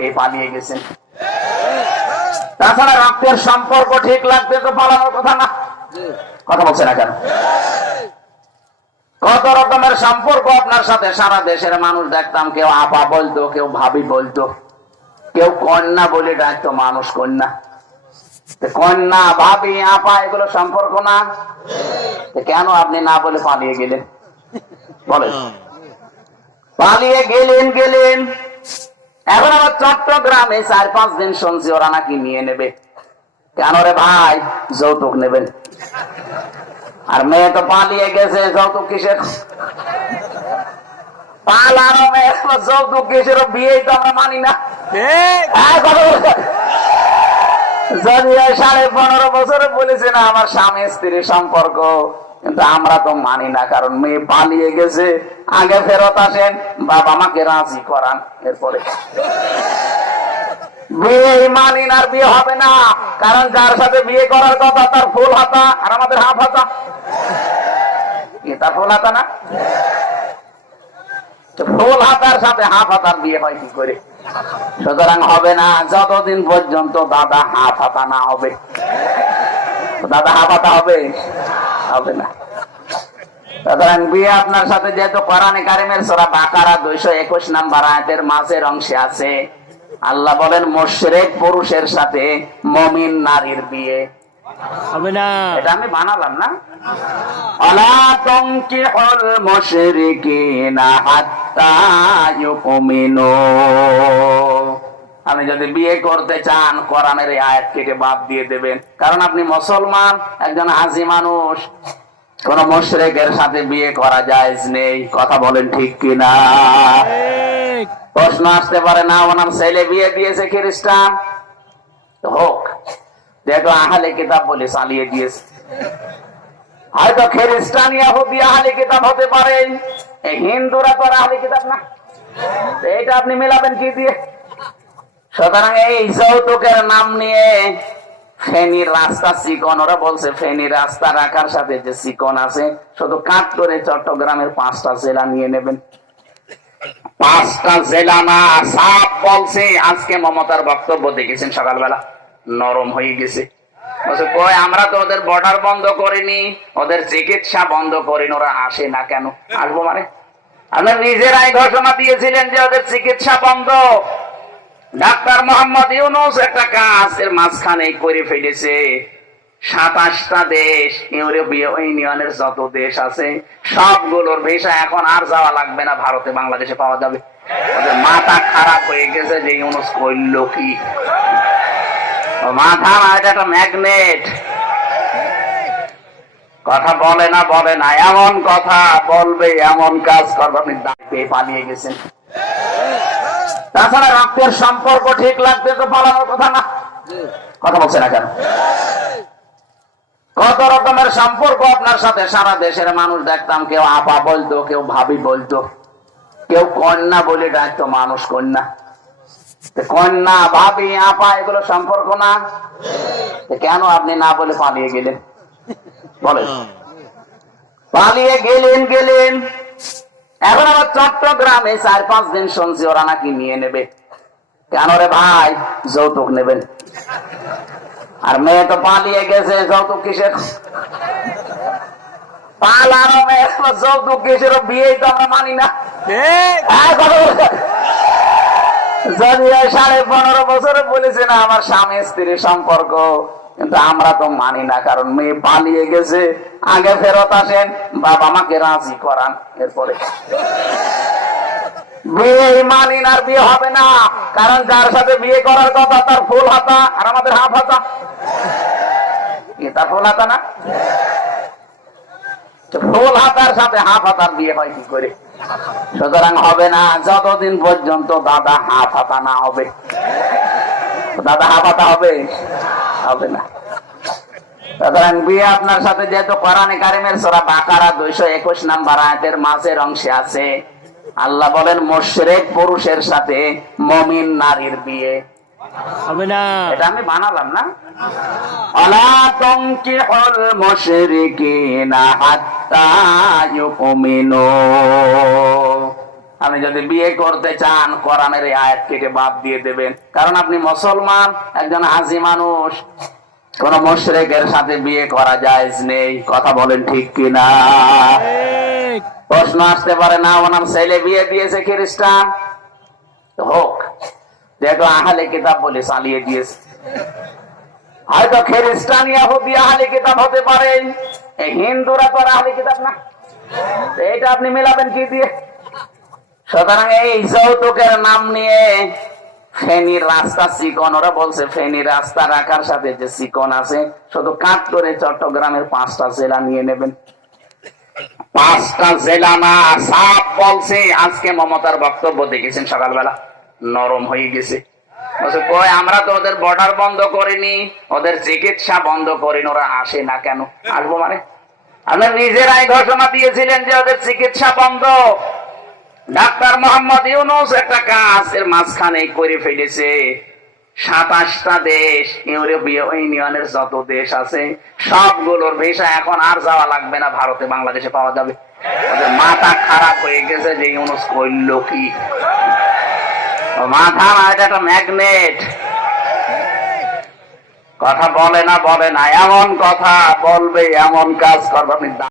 পেয়ে পালিয়ে গেছেন। তাছাড়া রক্তের সম্পর্ক ঠিক লাগবে তো পালানোর কথা না। কথা বলছে না কেন? কত রকমের সম্পর্ক আপনার সাথে সারা দেশের মানুষ দেখতাম। কেউ আপা বলতো, কেউ ভাবি বলতো, কেউ কন্যা বলে ডাকতো মানুষ কন্যা। কন্যা, ভাবি, আপা এগুলো সম্পর্ক না? কেন আপনি না বলে পালিয়ে গেলেন? বলেন। পালিয়ে গেলেন। এখন আবার চট্টগ্রামে 4-5 দিন শুনছি ওরা নাকি নিয়ে নেবে। কেন রে ভাই? যৌতুক নেবেন। আর মেয়ে তো পালিয়ে গেছে, যৌতুক কিসের? পালানো মেয়ে যৌতুক কিসের? বিয়ে তো আমরা মানি না। যদি 15.5 বছরে বলেছে না আমার স্বামী স্ত্রীর সম্পর্ক, কিন্তু আমরা তো মানি না, কারণ মেয়ে পালিয়ে গেছে। আগে ফেরত আসেন, বাবা মাকে রাজি করান, এরপরে বিয়ে মানি না। আর বিয়ে হবে না, কারণ যার সাথে বিয়ে করার কথা তার ফুল হাতা আর আমাদের হাফ হাতা। এটা ফুল হাতা না? ফুল হাতার সাথে হাফ হাতার বিয়ে হয় কি করে? সুতরাং হবে না যতদিন পর্যন্ত দাদা হাফ হাতা না হবে। দাদা হাফ হাতা হবে না। সুতরাং বিয়ে আপনার সাথে যেহেতু কোরআনে কারিমের সূরা বাকারা 221 নম্বর আয়াতের মাঝের অংশে আছে, আল্লাহ বলেন মুশরিক পুরুষের সাথে মুমিন নারীর বিয়ে হবে না। এটা আমি বানালাম না। আলা তানকিহুল মুশরিকিনা হাত্তা ইউমিনু। আপনি যদি বিয়ে করতে চান কোরআনের এই আয়াত কেটে বাদ দিয়ে দেবেন, কারণ আপনি মুসলমান, একজন হাজি মানুষ। কোন মুশরিকের সাথে বিয়ে করা জায়েজ নেই। কথা বলেন ঠিক কিনা? প্রশ্ন আসতে পারে না, ওনার ছেলে বিয়ে দিয়েছে খ্রিস্টান, হোক, দেখো আহলে কিতাব বলে চালিয়ে দিয়েছে। হয়তো খ্রিস্টান ইহুদি আহলে কিতাব হতে পারে, হিন্দুরা তো আহলে কিতাব না। এটা আপনি মেলাবেন কি দিয়ে? সুতরাং এই যৌতুকের নাম নিয়ে ফেনীর রাস্তা চিকন, ওরা বলছে ফেনীর রাস্তা রাখার সাথে যে চিকন আছে, শুধু কাট করে চট্টগ্রামের 5টা জেলা নিয়ে নেবেন। 5টা জেলা না, সাপ বলছে। আজকে মমতার বক্তব্য দেখেছেন সকালবেলা, নরম হয়ে গেছে। কই আমরা তো ওদের বর্ডার বন্ধ করিনি, ওদের চিকিৎসা বন্ধ করিনি, ওরা আসে না কেন? আসবো মানে? আপনারা নিজেরাই ঘোষণা দিয়েছিলেন যে ওদের চিকিৎসা বন্ধ। ডাক্তার মোহাম্মদ ইউনূস একটা কাজের মাঝখানে করে ফেলেছে। 27টা দেশ, ইউরোপীয় ইউনিয়নের যত দেশ আছে সবগুলোর ভিসা এখন আর যাওয়া লাগবে না, ভারতে বাংলাদেশে পাওয়া যাবে। ওদের মাথা খারাপ হয়ে গেছে যে ইউনূস করল কি? মাথা না, এটা একটা ম্যাগনেট। কথা বলে না, এমন কথা বলবে, এমন কাজ করবে, আপনি পেয়ে পালিয়ে গেছেন। তাছাড়া রক্তের সম্পর্ক ঠিক লাগবে তো পালানোর কথা না। কথা বলছে না কেন? কত রকমের সম্পর্ক আপনার সাথে সারা দেশের মানুষ দেখতাম। কেউ আপা বলতো, কেউ ভাবি বলতো, কেউ কন্যা বলে ডাকতো মানুষ কন্যা। কন্যা, ভাবি, আপা এগুলো সম্পর্ক না? কেন আপনি না বলে পালিয়ে গেলেন? বলেন। পালিয়ে গেলেন। এখন আবার চট্টগ্রামে 4-5 দিন শুনছি ওরা নাকি নিয়ে নেবে। কেন রে ভাই? যৌতুক নেবেন। আর মেয়ে তো পালিয়ে গেছে, যৌতুক কিসের? পালানো মেয়ে যৌতুক কিসের? বিয়ে তো আমরা মানি না। যদি 15.5 বছরে বলেছে না আমার স্বামী স্ত্রীর সম্পর্ক, কিন্তু আমরা তো মানি না, কারণ মেয়ে পালিয়ে গেছে। আগে ফেরত আসেন, বাবা মাকে রাজি করান, এরপরে বিয়ে মানি না। আর বিয়ে হবে না, কারণ যার সাথে বিয়ে করার কথা তার ফুল হাতা আর আমাদের হাফ হাতা। এটা ফুল হাতা না? ফুল হাতার সাথে হাফ হাতার বিয়ে হয় কি করে? সুতরাং হবে না যতদিন পর্যন্ত দাদা হাফ হাতা না হবে। দাদা হাফ হাতা হবে না। সুতরাং বিয়ে আপনার সাথে যেহেতু কোরআনে কারিমের সূরা বাকারা 221 নম্বর আয়াতের মাঝের অংশে আছে, আল্লাহ বলেন মুশরিক পুরুষের সাথে মুমিন নারীর বিয়ে হবে না। এটা আমি বানালাম না। আলা তানকিহুল মুশরিকিনা হাত্তা ইউমিনু। আপনি যদি বিয়ে করতে চান কোরআনের এই আয়াত কেটে বাদ দিয়ে দেবেন, কারণ আপনি মুসলমান, একজন হাজি মানুষ। কোন মুশরিকের সাথে বিয়ে করা জায়েজ নেই। কথা বলেন ঠিক কিনা? প্রশ্ন আসতে পারে, না ওনার ছেলে বিয়ে দিয়েছে খ্রিস্টান, হোক, দেখো আহলে কিতাব বলে চালিয়ে দিয়েছে। হয়তো খ্রিস্টান ইহুদি আহলে কিতাব হতে পারে, এই হিন্দুরা তো আহলে কিতাব না। এটা আপনি মেলাবেন কি দিয়ে? সুতরাং এই যৌতুকের নাম নিয়ে ফেনীর রাস্তা চিকন, ওরা বলছে ফেনীর রাস্তা রাখার সাথে যে চিকন আছে, শুধু কাট করে চট্টগ্রামের 5টা জেলা নিয়ে নেবেন। 5টা জেলা না, সাপ বলছে। আজকে মমতার বক্তব্য দেখেছেন সকালবেলা, নরম হয়ে গেছে। বলছে কই, আমরা তো ওদের বর্ডার বন্ধ করিনি, ওদের চিকিৎসা বন্ধ করিনি, ওরা আসে না কেন? আসবো মানে? আপনি নিজেরাই ঘোষণা দিয়েছিলেন যে ওদের চিকিৎসা বন্ধ। ডাক্তার মোহাম্মদ ইউনূস একটা কাজের মাঝখানে করে ফেলেছে। 27টা দেশ, ইউরোপীয় ইউনিয়নের যত দেশ আছে সবগুলোর ভিসা এখন আর যাওয়া লাগবে না, ভারতে বাংলাদেশে পাওয়া যাবে। ওদের মাথা খারাপ হয়ে গেছে যে ইউনূস করলো কি? মাথা না, এটা একটা ম্যাগনেট। কথা বলে না, এমন কথা বলবে, এমন কাজ করবে।